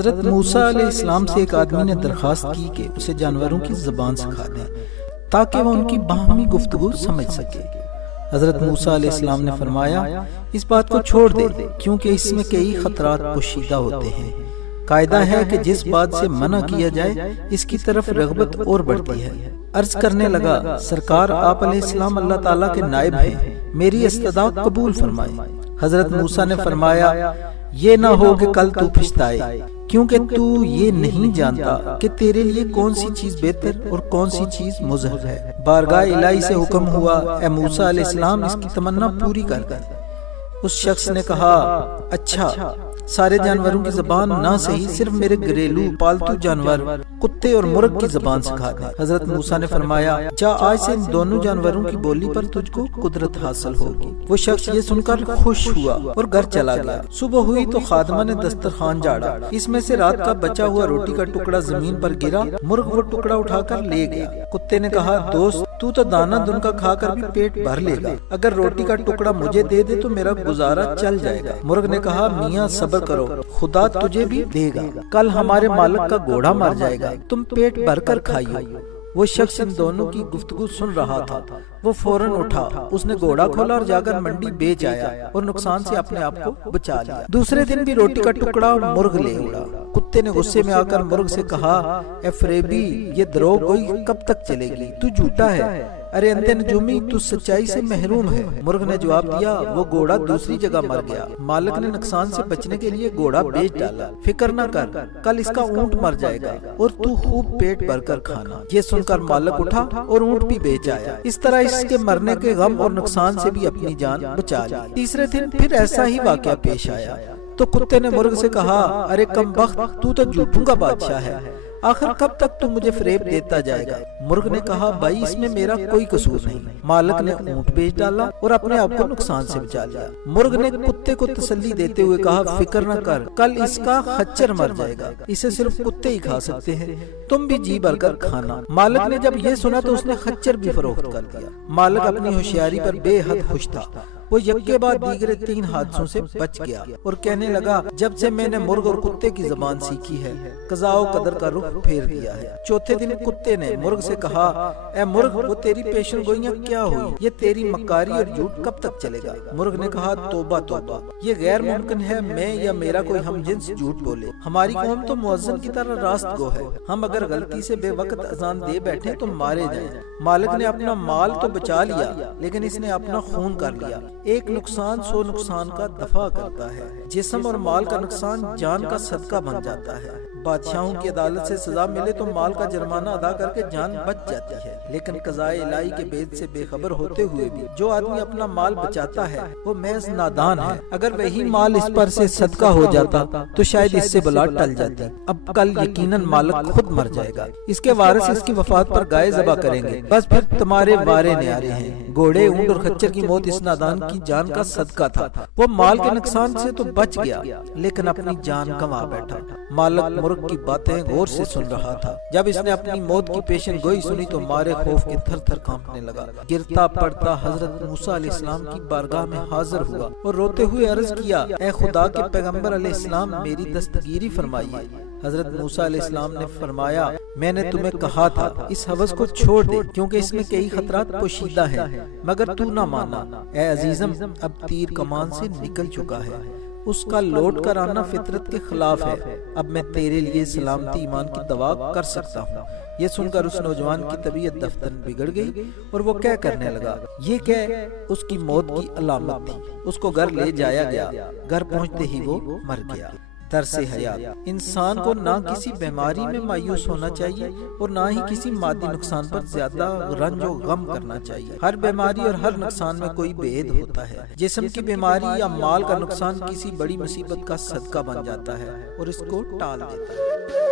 حضرت موسیٰ علیہ السلام سے ایک آدمی نے درخواست کی کہ اسے جانوروں کی زبان سکھا دیں تاکہ وہ ان کی باہمی گفتگو سمجھ سکے۔ حضرت موسیٰ علیہ السلام نے فرمایا اس بات کو چھوڑ دے کیونکہ اس میں کئی خطرات پوشیدہ ہوتے ہیں۔ قاعدہ ہے کہ جس بات سے منع کیا جائے اس کی طرف رغبت اور بڑھتی ہے۔ عرض کرنے لگا سرکار آپ علیہ السلام اللہ تعالیٰ کے نائب ہیں، میری استدعا قبول فرمائے۔ حضرت موسیٰ نے فرمایا یہ نہ ہو کہ کل تو پچھتائے، کیونکہ تو یہ نہیں جانتا کہ تیرے لیے کون سی چیز بہتر اور کون سی چیز مضر ہے۔ بارگاہ الہی سے حکم ہوا اے موسیٰ علیہ السلام اس کی تمنا پوری کر دیں۔ اس شخص نے کہا اچھا سارے جانوروں کی زبان نہ صحیح، صرف میرے گھریلو پالتو جانور کتے اور مرغ کی زبان سکھا دیں۔ حضرت موسیٰ نے فرمایا جا آج سے ان دونوں جانوروں کی بولی پر تجھ کو قدرت حاصل ہوگی۔ وہ شخص یہ سن کر خوش ہوا اور گھر چلا گیا۔ صبح ہوئی تو خادمہ نے دسترخوان جھاڑا، اس میں سے رات کا بچا ہوا روٹی کا ٹکڑا زمین پر گرا۔ مرغ وہ ٹکڑا اٹھا کر لے گیا۔ کتے نے کہا دوست تو دانہ دن کا کھا کر بھی پیٹ بھر لے گا، اگر روٹی کا ٹکڑا مجھے دے دے تو میرا گزارا چل جائے گا۔ مرغ نے کہا میاں صبر کرو، خدا تجھے بھی دے گا، کل ہمارے مالک کا گھوڑا مر جائے گا، تم پیٹ بھر کر کھائیو۔ وہ شخص ان دونوں کی گفتگو سن رہا تھا، وہ فوراً اٹھا، اس نے گھوڑا کھولا اور جا کر منڈی بیچ آیا اور نقصان سے اپنے آپ کو بچا لیا۔ دوسرے دن بھی روٹی کا ٹکڑا مرغ لے اڑا۔ کتے نے غصے میں آ کر مرغ سے کہا اے فریبی یہ دروغ گوئی کب تک چلے گی، تو جھوٹا ہے، ارے اندھے نجومی تو سچائی سے محروم ہے۔ مرغ نے جواب دیا وہ گھوڑا دوسری جگہ مر گیا، مالک نے نقصان سے بچنے کے لیے گھوڑا بیچ ڈالا، فکر نہ کر کل اس کا اونٹ مر جائے گا اور تو خوب پیٹ بھر کر کھانا۔ یہ سن کر مالک اٹھا اور اونٹ بھی بیچ آیا، اس طرح اس کے مرنے کے غم اور نقصان سے بھی اپنی جان بچا لی۔ تیسرے دن پھر ایسا ہی واقعہ پیش آیا تو کتے نے مرغ سے کہا ارے کم بخت تو جھوٹوں کا بادشاہ ہے، آخر کب تک تو مجھے فریب دیتا جائے گا۔ مرغ نے کہا بھائی اس میں میرا کوئی قصور نہیں، مالک نے اونٹ بیچ ڈالا اور اپنے آپ کو نقصان سے بچا لیا۔ مرغ نے کتے کو تسلی دیتے ہوئے کہا فکر نہ کر، کل اس کا خچر مر جائے گا، اسے صرف کتے ہی کھا سکتے ہیں، تم بھی جی بھر کر کھانا۔ مالک نے جب یہ سنا تو اس نے خچر بھی فروخت کر دیا۔ مالک اپنی ہوشیاری پر بے حد خوش تھا، وہ یکے بعد دیگرے 3 حادثوں سے بچ گیا اور کہنے لگا جب سے میں نے مرغ اور کتے کی زبان سیکھی ہے قضاء و قدر کا رخ پھیر دیا ہے۔ چوتھے دن کتے نے مرغ سے کہا اے مرغ وہ تیری پیشن گوئیاں کیا ہوئی، یہ تیری مکاری اور جھوٹ کب تک چلے گا؟ مرغ نے کہا توبہ توبہ، یہ غیر ممکن ہے میں یا میرا کوئی ہم جنس جھوٹ بولے، ہماری قوم تو مؤذن کی طرح راست گو ہے، ہم اگر غلطی سے بے وقت اذان دے بیٹھے تو مارے جائیں۔ مالک نے اپنا مال تو بچا لیا لیکن اس نے اپنا خون کر لیا، ایک نقصان 100 نقصان کا دفع کرتا ہے، جسم اور مال کا نقصان جان کا صدقہ بن جاتا ہے۔ بادشاہوں کی عدالت سے سزا ملے تو مال کا جرمانہ ادا کر کے جان بچ جاتی ہے، لیکن قضاء الہی کے بید سے بے خبر ہوتے ہوئے بھی جو آدمی اپنا مال بچاتا ہے وہ محض نادان ہے، اگر وہی مال اس پر سے صدقہ ہو جاتا تو شاید اس سے بلا ٹل جاتی۔ اب کل یقیناً مالک خود مر جائے گا، اس کے وارث اس کی وفات پر گائے ذبح کریں گے، بس پھر تمہارے وارے نیارے ہیں۔ گھوڑے اونٹ اور خچر کی موت اس نادان کی جان کا صدقہ تھا، وہ مال کے نقصان سے تو بچ گیا لیکن اپنی جان گنوا بیٹھا۔ مالک مرغ کی باتیں غور سے سن رہا تھا، جب اس نے اپنی موت کی پیشن گوئی سنی تو مارے خوف کے تھر تھر کانپنے لگا، گرتا پڑتا حضرت موسیٰ علیہ السلام کی بارگاہ میں حاضر ہوا اور روتے ہوئے عرض کیا اے خدا کے پیغمبر علیہ السلام میری دستگیری فرمائیے۔ حضرت موسیٰ علیہ السلام نے فرمایا میں نے تمہیں کہا تھا اس ہوس کو چھوڑ دے کیونکہ اس میں کئی خطرات پوشیدہ ہیں، مگر تو نہ مانا۔ اے عزیزم اب تیر کمان سے نکل چکا ہے، اس کا لوٹ کر آنا فطرت کے خلاف ہے، اب میں تیرے لیے سلامتی ایمان کی دعا کر سکتا ہوں۔ یہ سن کر اس نوجوان کی طبیعت دفتن بگڑ گئی اور وہ کہہ کرنے لگا یہ کہہ اس کی موت کی علامت تھی۔ اس کو گھر لے جایا گیا، گھر پہنچتے ہی وہ مر گیا۔ درس حیات، انسان کو نہ کسی بیماری میں مایوس ہونا چاہیے اور نہ ہی کسی مادی نقصان پر زیادہ رنج و غم کرنا چاہیے۔ ہر بیماری اور ہر نقصان میں کوئی بید ہوتا ہے۔ جسم کی بیماری یا مال کا نقصان کسی بڑی مصیبت کا صدقہ بن جاتا ہے اور اس کو ٹال دیتا ہے۔